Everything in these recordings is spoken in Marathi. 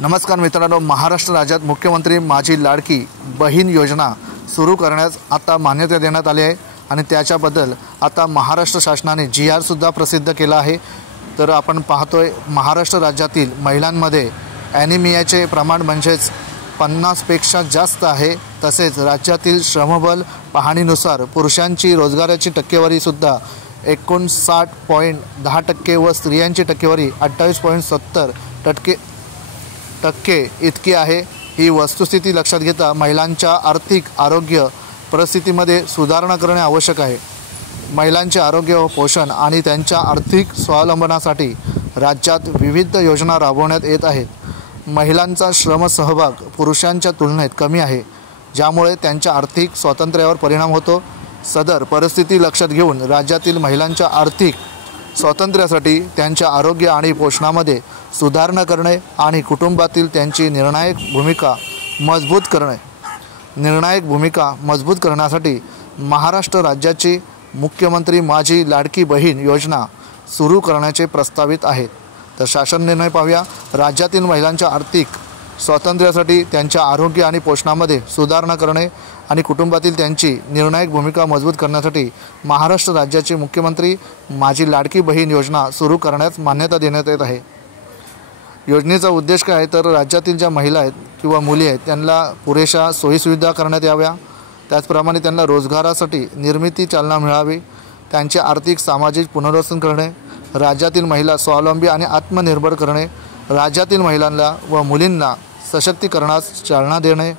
नमस्कार मित्रांनो, महाराष्ट्र राज्यात मुख्यमंत्री माझी लाडकी बहीण योजना सुरू करण्यास आता मान्यता देण्यात आली आहे आणि त्याच्याबद्दल आता महाराष्ट्र शासनाने GR सुद्धा प्रसिद्ध केला आहे। तर आपण पाहतोय महाराष्ट्र राज्यातील महिलांमध्ये ॲनिमियाचे प्रमाण म्हणजेच 50 पेक्षा जास्त आहे। तसेच राज्यातील श्रमबल पाहणीनुसार पुरुषांची रोजगाराची टक्केवारी सुद्धा 59.10% व स्त्रियांची टक्केवारी 28.70% इतकी आहे। ही वस्तुस्थिती लक्षात घेता महिलांच्या आर्थिक आरोग्य परिस्थितीमध्ये सुधारणा करणे आवश्यक आहे। महिलांचे आरोग्य व पोषण आणि त्यांच्या आर्थिक स्वावलंबनासाठी राज्यात विविध योजना राबवण्यात येत आहेत। महिलांचा श्रम सहभाग पुरुषांच्या तुलनेत कमी आहे, ज्यामुळे त्यांच्या आर्थिक स्वातंत्र्यावर परिणाम होतो। सदर परिस्थिती लक्षात घेऊन राज्यातील महिलांच्या आर्थिक स्वातंत्र्यासाठी त्यांच्या आरोग्य आणि पोषणामध्ये सुधारणा करणे आणि कुटुंबातील त्यांची निर्णायक भूमिका मजबूत करण्यासाठी महाराष्ट्र राज्याची मुख्यमंत्री माझी लाडकी बहीण योजना सुरू करण्याचे प्रस्तावित आहेत। तर शासन निर्णय पाहूया। राज्यातील महिलांच्या आर्थिक स्वातंत्र्यासाठी त्यांच्या आरोग्य आणि पोषणामध्ये सुधारणा करणे आणि कुटुंबातील त्यांची निर्णायक भूमिका मजबूत करण्यासाठी महाराष्ट्र राज्याचे मुख्यमंत्री माझी लाडकी बहीण योजना सुरू करण्यास मान्यता देण्यात येत आहे। योजनेचा उद्देश काय आहे तर राज्यातील ज्या महिला आहेत किंवा मुली आहेत त्यांना पुरेशा सोयीसुविधा करण्यात याव्या, त्याचप्रमाणे त्यांना रोजगारासाठी निर्मिती चालना मिळावी, त्यांचे आर्थिक सामाजिक पुनर्वसन करणे, राज्यातील महिला स्वावलंबी आणि आत्मनिर्भर करणे, राज्यातील महिलांना व मुलींना सशक्तीकरणास चालना देणे,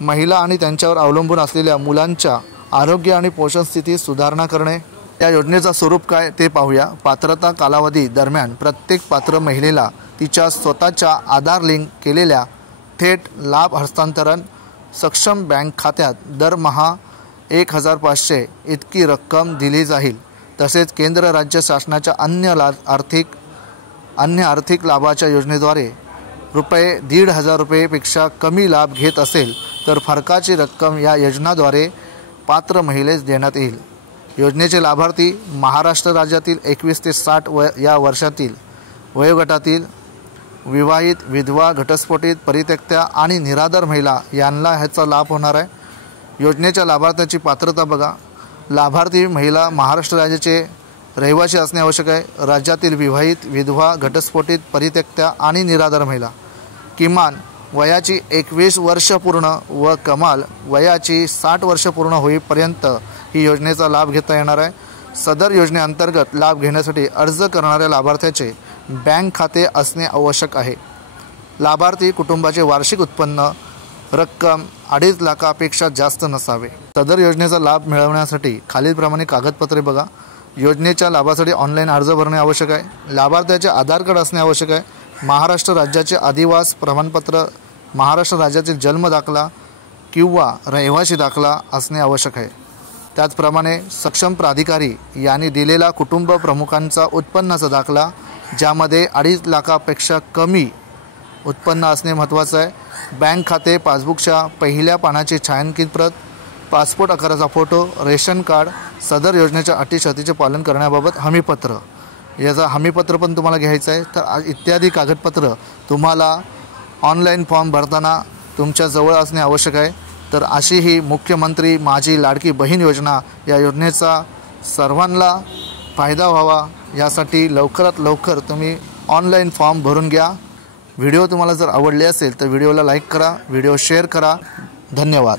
महिला आणि त्यांच्यावर अवलंबून असलेल्या मुलांच्या आरोग्य आणि पोषण स्थिती सुधारणा करणे। या योजनेचा स्वरूप काय ते पाहूया। पात्रता कालावधी दरम्यान प्रत्येक पात्र महिलेला तिच्या स्वतःच्या आधार लिंक केलेल्या थेट लाभ हस्तांतरण सक्षम बँक खात्यात दरमहा 1500 इतकी रक्कम दिली जाईल। तसेच केंद्र राज्य शासनाच्या अन्य आर्थिक लाभाच्या योजनेद्वारे ₹1,500 पेक्षा लाभ घेत असेल तर फरकाची रक्कम या योजनाद्वारे पात्र महिलेस देण्यात येईल। योजनेचे लाभार्थी महाराष्ट्र राज्यातील 21 ते 60 या वर्षातील वयोगटातील विवाहित, विधवा, घटस्फोटित, परित्यक्त्या आणि निराधार महिला यांना ह्याचा लाभ होणार आहे। योजनेच्या लाभार्थ्याची पात्रता बघा। लाभार्थी महिला महाराष्ट्र राज्याचे रहिवासी असणे आवश्यक आहे। राज्यातील विवाहित, विधवा, घटस्फोटित, परित्यक्त्या आणि निराधार महिला किमान वयाची 21 वर्ष पूर्ण व कमाल वयाची 60 वर्ष पूर्ण होईपर्यंत ही योजनेचा लाभ घेता येणार आहे। सदर योजनेअंतर्गत लाभ घेण्यासाठी अर्ज करणाऱ्या लाभार्थ्याचे बँक खाते असणे आवश्यक आहे। लाभार्थी कुटुंबाचे वार्षिक उत्पन्न रक्कम 2.5 लाखापेक्षा जास्त नसावे। सदर योजनेचा लाभ मिळवण्यासाठी खालीलप्रमाणे कागदपत्रे बघा। योजनेच्या लाभासाठी ऑनलाईन अर्ज भरणे आवश्यक आहे। लाभार्थ्याचे आधार कार्ड असणे आवश्यक आहे। महाराष्ट्र राज्याचे आदिवासी प्रमाणपत्र, महाराष्ट्र राज्यातील जन्म दाखला किंवा रहिवासी दाखला असणे आवश्यक आहे। त्याचप्रमाणे सक्षम प्राधिकारी यांनी दिलेला कुटुंब प्रमुखांचा उत्पन्नाचा दाखला, ज्यामध्ये 2.5 लाखापेक्षा कमी उत्पन्न असणे महत्त्वाचं आहे। बँक खाते पासबुकच्या पहिल्या पानाची छायांकित प्रत, पासपोर्ट आकाराचा फोटो, रेशन कार्ड, सदर योजनेच्या अटी शर्तीचे पालन करण्याबाबत हमीपत्र, याचा हमीपत्र पण तुम्हाला घ्यायचं आहे। तर इत्यादी कागदपत्र तुम्हाला ऑनलाईन फॉर्म भरताना तुमच्या जवळ असणे आवश्यक आहे। तर अशी ही मुख्यमंत्री माझी लाडकी बहीण योजना, या योजनेचा सर्वांना फायदा व्हावा यासाठी लवकरात लवकर तुम्ही ऑनलाईन फॉर्म भरून घ्या। व्हिडिओ तुम्हाला जर आवडले असेल तर व्हिडिओला लाईक करा, व्हिडिओ शेअर करा। धन्यवाद।